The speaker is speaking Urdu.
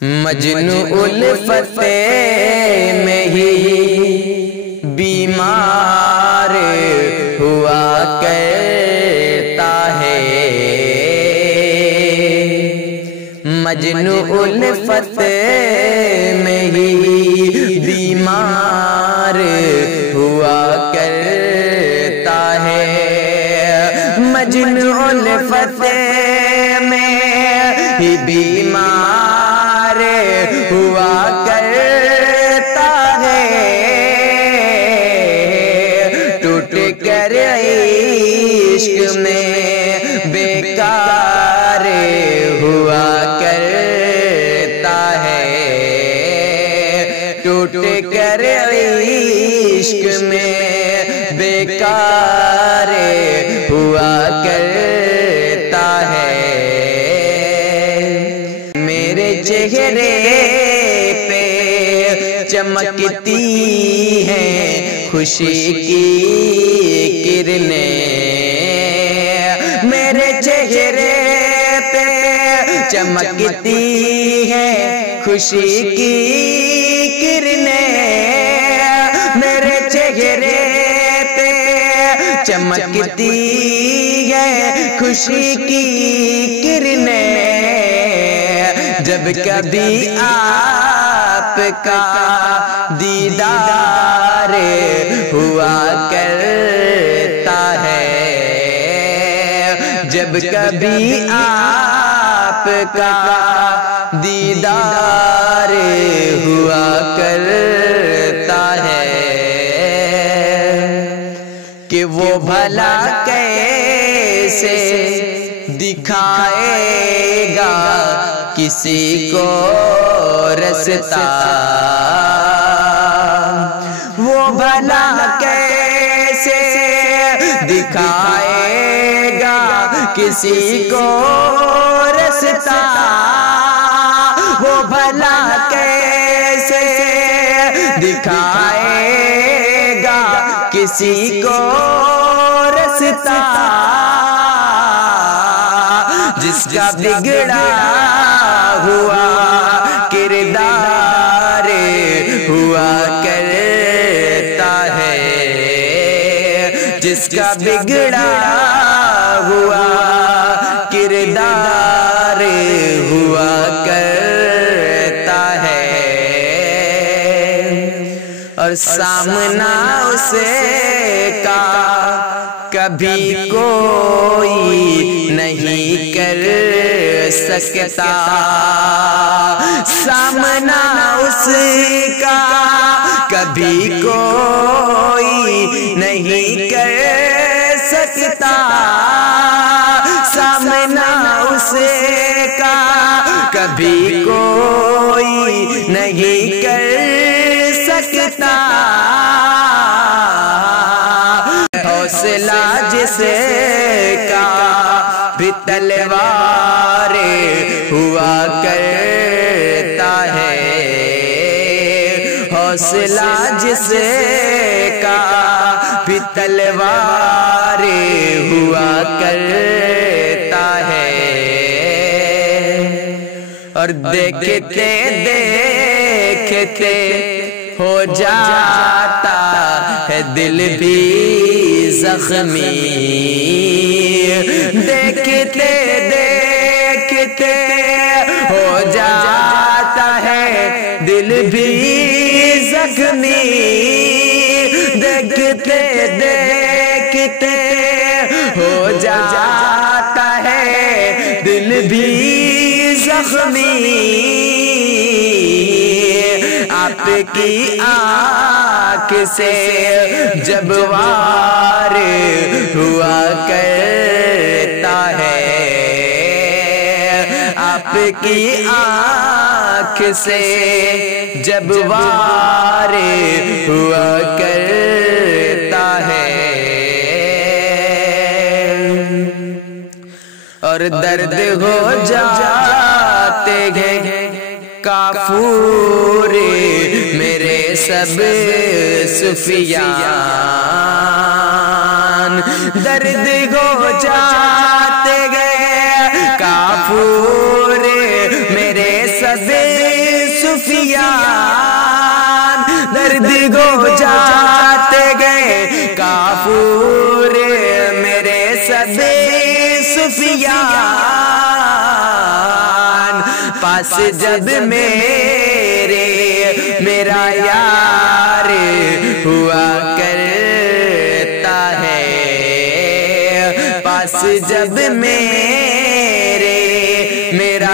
مجنو الفت میں ہی بیمار ہوا کرتا ہے، مجنو الفت میں ہی بیمار ہوا کرتا ہے، مجنو الفت میں ہی بیمار ہوا کرتا ہے، ٹوٹ کر عشق میں بیکار ہوا کرتا ہے، ٹوٹ کر عشق میں بیکار ہوا کرتا ہے، میرے چہرے پہ چمکتی ہیں خوشی کی کرنیں، میرے چہرے پہ چمکتی ہیں خوشی کی کرنیں، میرے چہرے پہ چمکتی ہیں خوشی کی کرنیں، جب کبھی آپ کا دیدار ہوا کرتا ہے، جب کبھی آپ کا دیدار ہوا کرتا ہے، کہ وہ بھلا کیسے دکھائے گا کسی کو رستہ، وہ بھلا کیسے دکھائے گا کسی کو رستہ، وہ بھلا کیسے دکھائے گا کسی کو رستہ، جس کا بگڑا ہوا کردار ہوا کرتا ہے، جس کا بگڑا ہوا کردار ہوا کرتا ہے، اور سامنا اسے کا کبھی کوئی نہیں کر سکتا، سامنا اس کا کبھی کوئی نہیں کر سکتا، سامنا اس کا کبھی کوئی نہیں کر سکتا، حوصلہ جس کا بھی تلوار ہوا کرتا ہے، حوصلہ جس کا بھی تلوار ہوا کرتا ہے، اور دیکھتے دیکھتے ہو جاتا ہے دل بھی زخمی، دیکھتے دیکھتے ہو جاتا ہے دل بھی زخمی، دیکھتے دیکھتے ہو جاتا ہے دل بھی زخمی، آپ کی آنکھ سے جب وار ہوا کرتا ہے، آپ کی آنکھ سے جب وار ہوا کرتا ہے، اور درد ہو جاتے ہیں کافور میرے سب سفیان، درد ہو جاتے گئے کافور میرے سب سب سفیان درد ہو جاتے گئے کافور میرے سب سفیان پاس جب میرا یار ہوا کرتا ہے پاس جب میرا